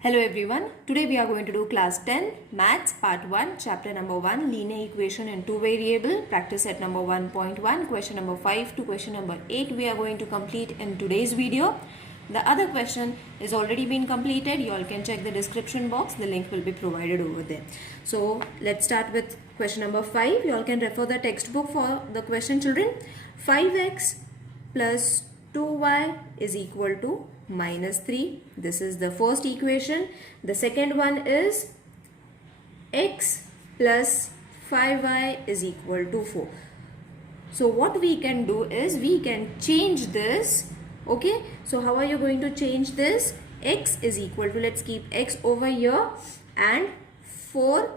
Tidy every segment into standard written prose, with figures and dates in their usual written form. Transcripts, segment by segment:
Hello everyone, today we are going to do class 10 maths part 1 chapter number 1 linear equation in two variable practice set number 1.1 question number 5 to question number 8 we are going to complete in today's video. The other question is already been completed. You all can check the description box, the link will be provided over there. So let's start with question number 5. You all can refer the textbook for the question, children. 5x plus 2y is equal to minus 3. This is the first equation. The second one is x plus 5y is equal to 4. So what we can do is we can change this. Okay, so how are you going to change this? X is equal to, let's keep x over here, and 4,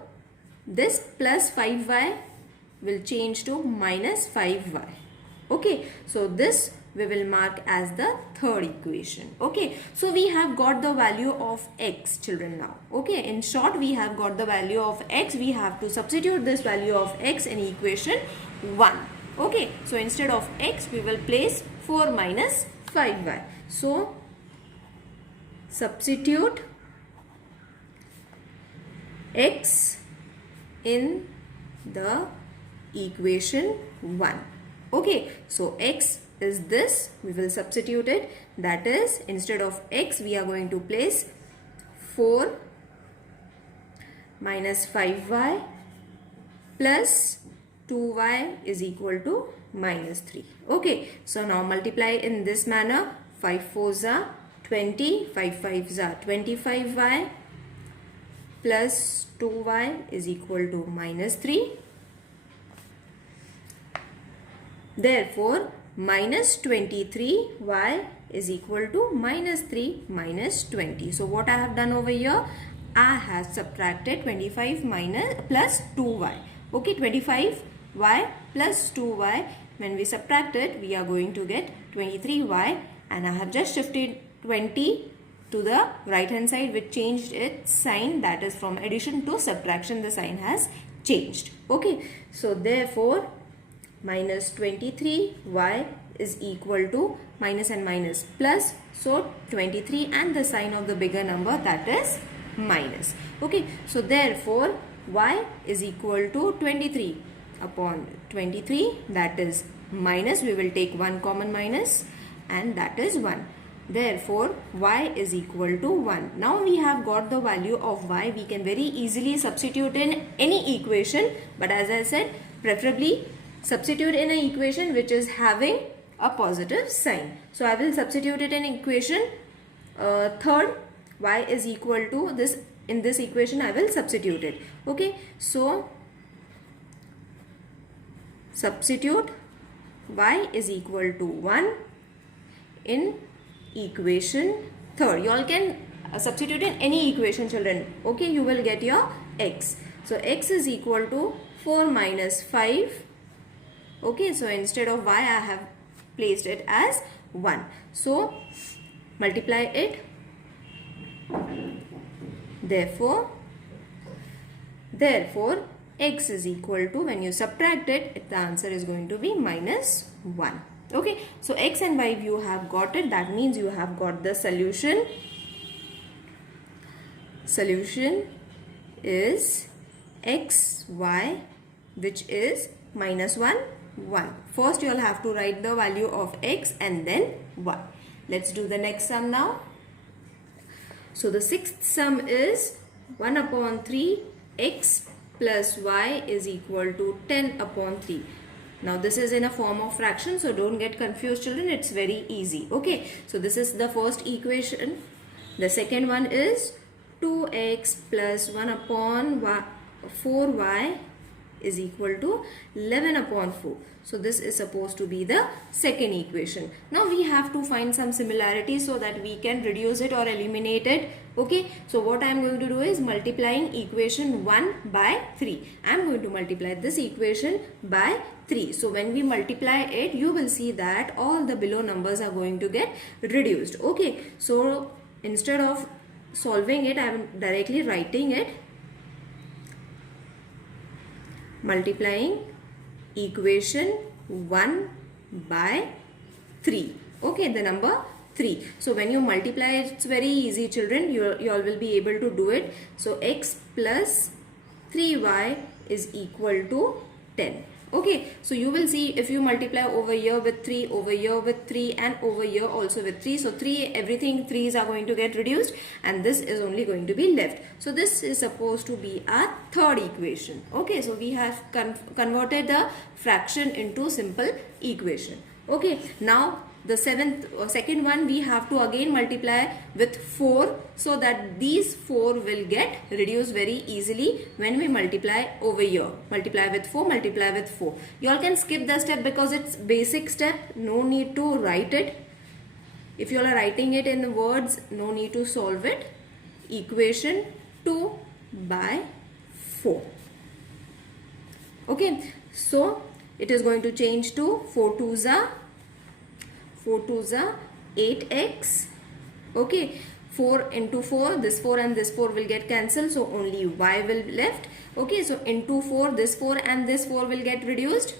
this plus 5y will change to minus 5y. Okay, so this we will mark as the third equation. Okay, so we have got the value of x, children, now. Okay, in short, we have got the value of x. We have to substitute this value of x in equation 1. Okay, so instead of x, we will place 4 minus 5y. So substitute x in the equation 1. Okay, so x is this, we will substitute it, that is instead of x we are going to place 4 minus 5y plus 2y is equal to minus 3. Okay, so now multiply in this manner. 5 4s are 20, 5 5s are 25y plus 2y is equal to minus 3. Therefore, minus 23y is equal to minus 3 minus 20. So, what I have done over here? I have subtracted 25 plus 2y. Okay, 25y plus 2y. When we subtract it, we are going to get 23y, and I have just shifted 20 to the right hand side, which changed its sign, that is from addition to subtraction the sign has changed. Okay, so therefore minus 23y is equal to minus and minus plus, so 23 and the sign of the bigger number, that is minus. Okay, so therefore y is equal to 23 upon 23, that is minus, we will take one common minus, and that is 1. Therefore y is equal to 1. Now we have got the value of y. We can very easily substitute in any equation, but as I said, preferably substitute in an equation which is having a positive sign. So I will substitute it in equation third. Y is equal to this. In this equation I will substitute it. Okay, so substitute y is equal to 1 in equation third. You all can substitute in any equation, children. Okay, you will get your x. So x is equal to 4 minus 5. Okay, so instead of y I have placed it as 1. So multiply it. Therefore x is equal to, when you subtract it, the answer is going to be minus 1. Okay, so x and y you have got it. That means you have got the solution. Solution is x, y, which is minus 1, 1. First you all have to write the value of x and then y. Let's do the next sum now. So the sixth sum is 1 upon 3 x plus y is equal to 10 upon 3. Now this is in a form of fraction, so don't get confused, children. It's very easy. Okay, so this is the first equation. The second one is 2x plus 1 upon 4y is equal to 11 upon 4. So this is supposed to be the second equation. Now we have to find some similarity so that we can reduce it or eliminate it. Okay, so what I am going to do is multiplying equation 1 by 3. I am going to multiply this equation by 3. So when we multiply it, you will see that all the below numbers are going to get reduced. Okay, so instead of solving it, I am directly writing it. Multiplying equation 1 by 3. Okay, the number 3. So when you multiply, it's very easy, children. You all will be able to do it. So x plus 3y is equal to 10. Okay, so you will see if you multiply over here with 3, over here with 3, and over here also with 3. So 3, everything 3's are going to get reduced, and this is only going to be left. So this is supposed to be our third equation. Okay, so we have converted the fraction into simple equation. Okay, now the second one we have to again multiply with 4, so that these 4 will get reduced very easily when we multiply over here. Multiply with 4, multiply with 4. You all can skip the step because it's basic step. No need to write it. If you all are writing it in the words, no need to solve it. Equation 2 by 4. Okay, so it is going to change to 4 2s are 8x. Okay, 4 into 4, this 4 and this 4 will get cancelled, so only y will be left. Okay, so into 4, this 4 and this 4 will get reduced.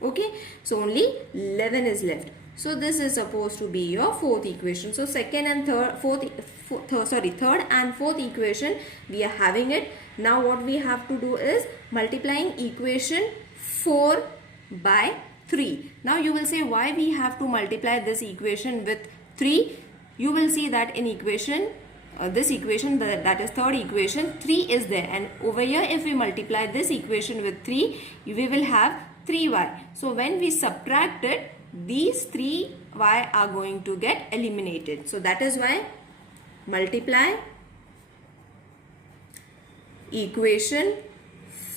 Okay, so only 11 is left. So this is supposed to be your fourth equation. So third and fourth equation we are having it. Now what we have to do is multiplying equation 4 by 3. Now you will say why we have to multiply this equation with 3. You will see that in equation, this equation, that is third equation, 3 is there, and over here if we multiply this equation with 3, we will have 3y. So when we subtract it, these 3y are going to get eliminated. So that is why multiply equation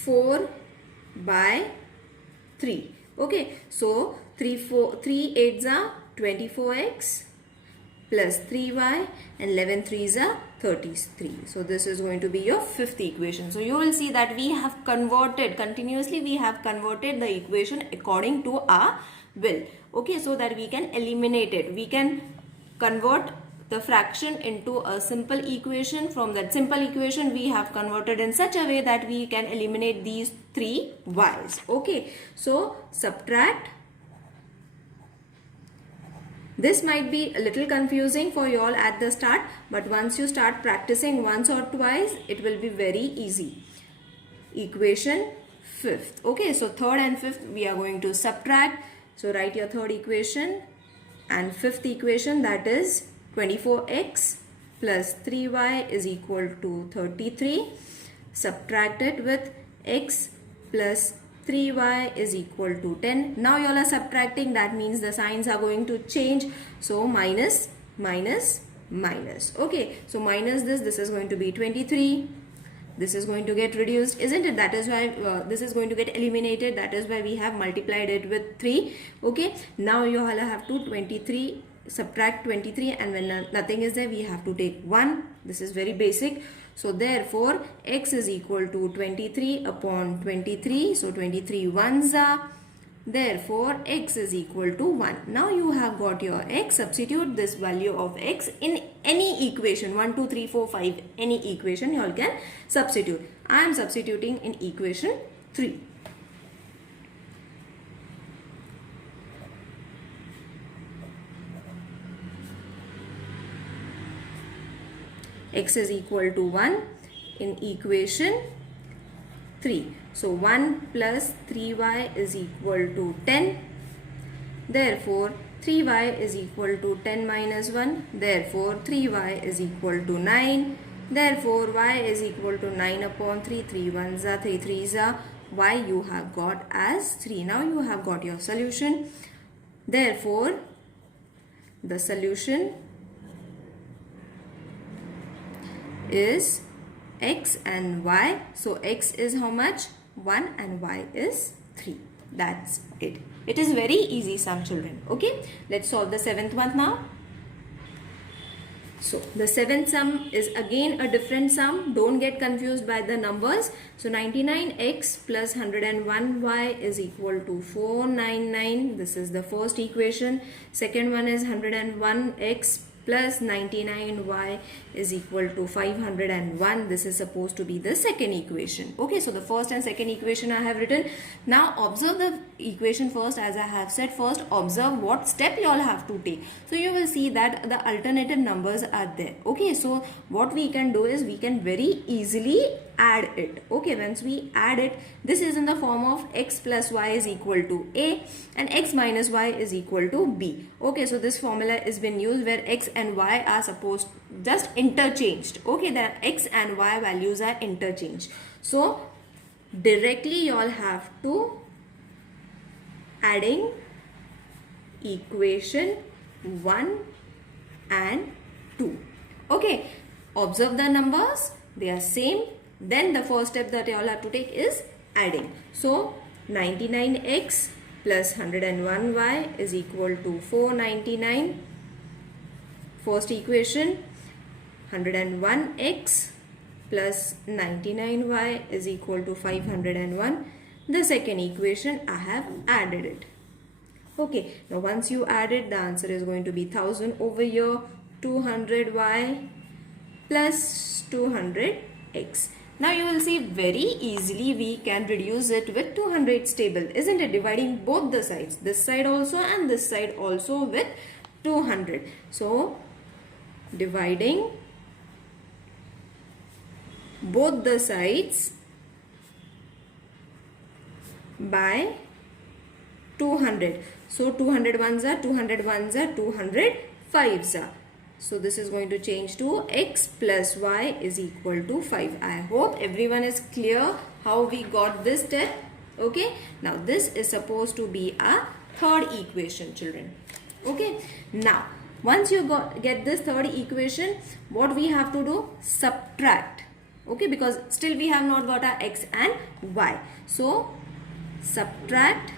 4 by 3. Okay, so 3 8s are 24x plus 3y and 11 3s are 33. So this is going to be your fifth equation. So you will see that we have converted, continuously we have converted the equation according to our will. Okay, so that we can eliminate it. We can convert the fraction into a simple equation. From that simple equation we have converted in such a way that we can eliminate these 3 y's. Okay, so subtract. This might be a little confusing for you all at the start, but once you start practicing once or twice, it will be very easy. Equation fifth. Okay, so third and fifth we are going to subtract. So write your third equation and fifth equation, that is 24x plus 3y is equal to 33. Subtract it with x plus 3y is equal to 10. Now you all are subtracting, that means the signs are going to change. So minus, minus, minus. Okay, so minus this is going to be 23. This is going to get reduced, isn't it? That is why this is going to get eliminated. That is why we have multiplied it with 3. Okay, now you all have to subtract 23, and when nothing is there we have to take 1. This is very basic. So therefore x is equal to 23 upon 23. So 23 ones are, therefore x is equal to 1. Now you have got your x. Substitute this value of x in any equation, 1 2 3 4 5, any equation you all can substitute. I am substituting in equation 3. X is equal to 1 in equation 3. So 1 plus 3y is equal to 10. Therefore 3y is equal to 10 minus 1. Therefore 3y is equal to 9. Therefore y is equal to 9 upon 3. 3 1s are 3 3s are. Y you have got as 3. Now you have got your solution. Therefore the solution is x and y. So x is how much? 1 and y is 3. That's it. It is very easy sum, children. Okay, let's solve the seventh one now. So the seventh sum is again a different sum. Don't get confused by the numbers. So 99x plus 101y is equal to 499. This is the first equation. Second one is 101x plus 99y is equal to 501. This is supposed to be the second equation. Okay, so the first and second equation I have written. Now observe the equation first. As I have said, first observe what step you all have to take. So you will see that the alternative numbers are there. Okay, so what we can do is we can very easily add it. Okay, once we add it, this is in the form of x plus y is equal to a and x minus y is equal to b. Okay, so this formula is been used where x and y are supposed just interchanged. Okay, the x and y values are interchanged. So directly you all have to adding equation 1 and 2. Okay, observe the numbers, they are same. Then the first step that you all have to take is adding. So 99x plus 101y is equal to 499. First equation, 101x plus 99y is equal to 501. The second equation, I have added it. Okay, now once you add it, the answer is going to be 1000 over here. 200y plus 200x. Now you will see very easily we can reduce it with 200 table, isn't it? Dividing both the sides, this side also and this side also with 200. So dividing both the sides by 200. So 200 ones are 200 ones are 200 fives are. So this is going to change to x plus y is equal to 5. I hope everyone is clear how we got this step. Okay, now this is supposed to be a third equation, children. Okay, now once you get this third equation, what we have to do? Subtract. Okay, because still we have not got our x and y. So subtract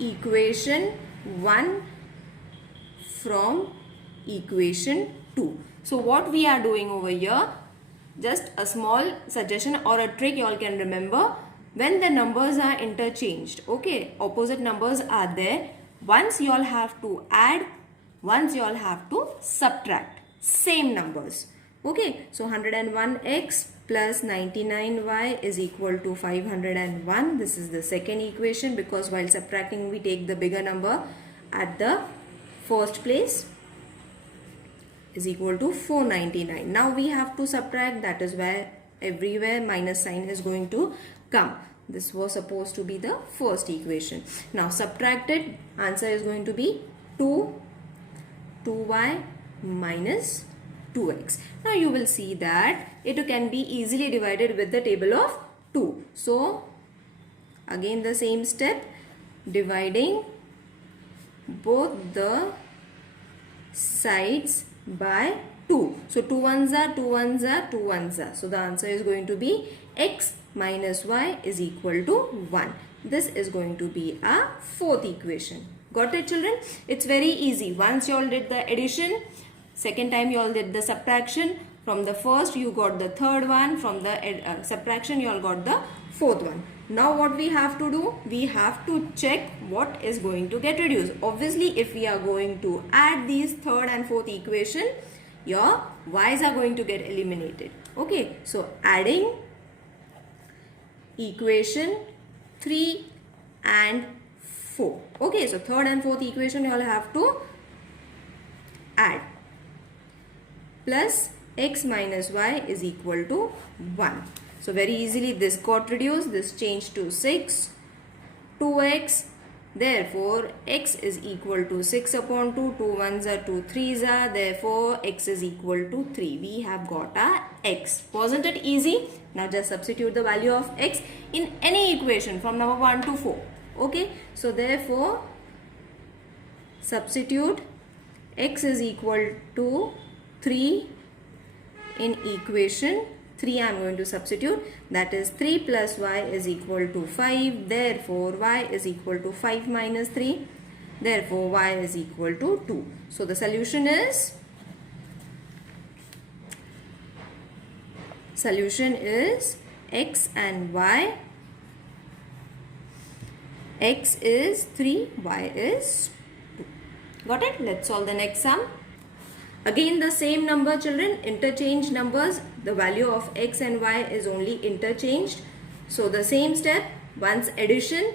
equation 1 from equation 2. So what we are doing over here, just a small suggestion or a trick you all can remember. When the numbers are interchanged, okay, opposite numbers are there, once you all have to add, once you all have to subtract same numbers. Okay, so 101x plus 99y is equal to 501. This is the second equation, because while subtracting we take the bigger number at the first place, is equal to 499. Now we have to subtract, that is where everywhere minus sign is going to come. This was supposed to be the first equation. Now subtracted, answer is going to be 2y minus 2x. Now you will see that it can be easily divided with the table of 2. So again the same step, dividing both the sides by 2. So 2 ones are 2 ones are 2 ones are. So the answer is going to be x minus y is equal to 1. This is going to be a fourth equation. Got it, children? It's very easy. Once you all did the addition, second time you all did the subtraction. From the first you got the third one. From the subtraction you all got the fourth one. Now what we have to do? We have to check what is going to get reduced. Obviously if we are going to add these third and fourth equation, your y's are going to get eliminated. Okay, so adding equation 3 and 4. Okay, so third and fourth equation you all have to add. Plus x minus y is equal to 1. So very easily this got reduced, this changed to 6, 2x, therefore x is equal to 6 upon 2, 2 ones are 2 threes are, therefore x is equal to 3. We have got our x. Wasn't it easy? Now just substitute the value of x in any equation from number 1 to 4. Okay, so therefore substitute x is equal to 3 in equation 3. I am going to substitute, that is 3 plus y is equal to 5, therefore y is equal to 5 minus 3, therefore y is equal to 2. So the solution is x and y. X is 3, y is 2. Got it? Let's solve the next sum. Again the same number children, interchange numbers, the value of x and y is only interchanged. So the same step, once addition,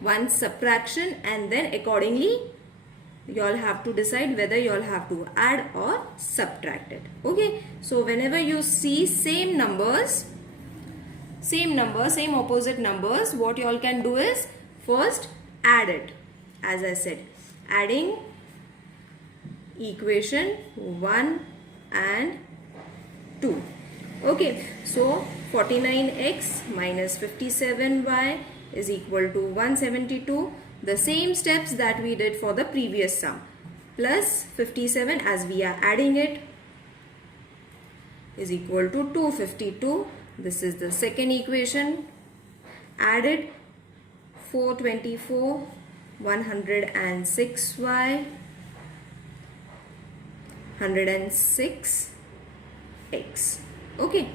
once subtraction, and then accordingly you all have to decide whether you all have to add or subtract it. Okay, so whenever you see same numbers, same opposite numbers, what you all can do is first add it. As I said, adding equation 1 and 2. Okay, so 49x minus 57y is equal to 172. The same steps that we did for the previous sum, plus 57 as we are adding it is equal to 252. This is the second equation. Added 424, 106y, 106x. Okay,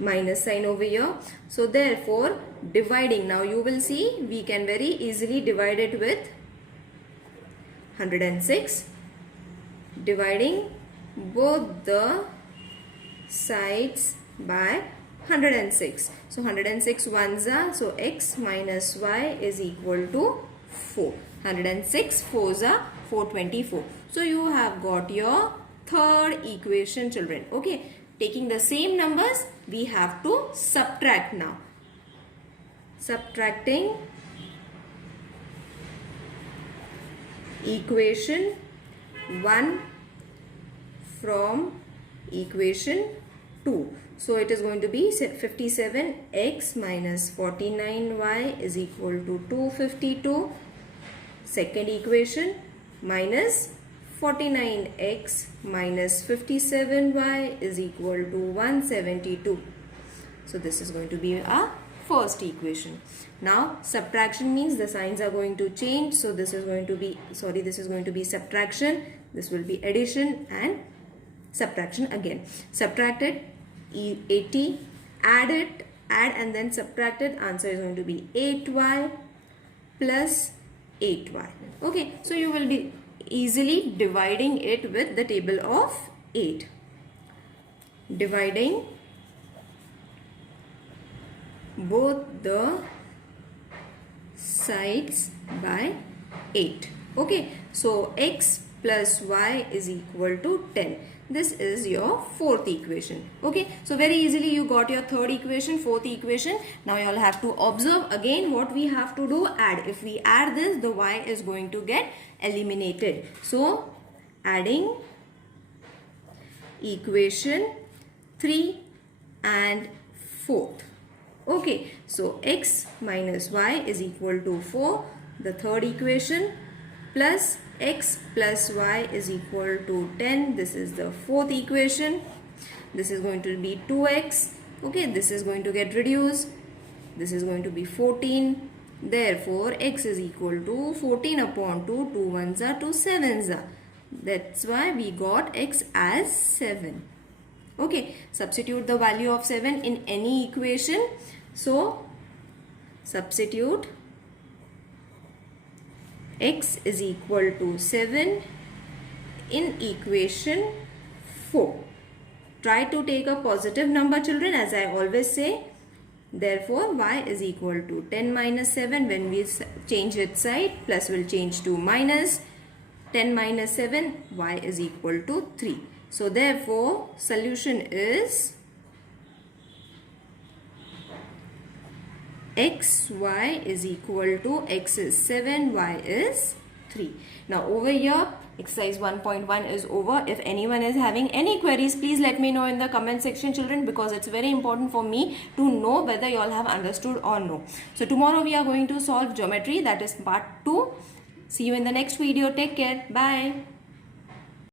minus sign over here. So therefore dividing, now you will see we can very easily divide it with 106, dividing both the sides by 106. So 106 ones are, so x minus y is equal to 4. 106 fours are 424. So you have got your third equation children. Okay, taking the same numbers, we have to subtract now. Subtracting equation 1 from equation 2. So it is going to be 57x minus 49y is equal to 252. Second equation, minus 49x minus 57y is equal to 172. So this is going to be our first equation. Now subtraction means the signs are going to change. So this is going to be, this is going to be subtraction. This will be addition and subtraction again. Subtracted 80, add and then subtracted, answer is going to be 8y plus 8y. Okay, so you will be easily dividing it with the table of 8. Dividing both the sides by 8. Okay, so x plus y is equal to 10. This is your fourth equation. Okay, so very easily you got your third equation, fourth equation. Now you all have to observe again what we have to do, add. If we add this, the y is going to get eliminated. So adding equation 3 and 4th. Okay, so x minus y is equal to 4, the third equation, plus x plus y is equal to 10. This is the fourth equation. This is going to be 2x. Okay, this is going to get reduced. This is going to be 14. Therefore, x is equal to 14 upon 2. 2 ones are 2 sevens are. That's why we got x as 7. Okay, substitute the value of 7 in any equation. So, substitute x is equal to 7 in equation 4. Try to take a positive number children, as I always say. Therefore, y is equal to 10 minus 7. When we change its side, plus will change to minus. 10 minus 7, y is equal to 3. So, therefore, solution is xy is equal to x is 7, y is 3. Now over here exercise 1.1 is over. If anyone is having any queries, please let me know in the comment section children, because it's very important for me to know whether you all have understood or no. So tomorrow we are going to solve geometry, that is part 2. See you in the next video. Take care. Bye.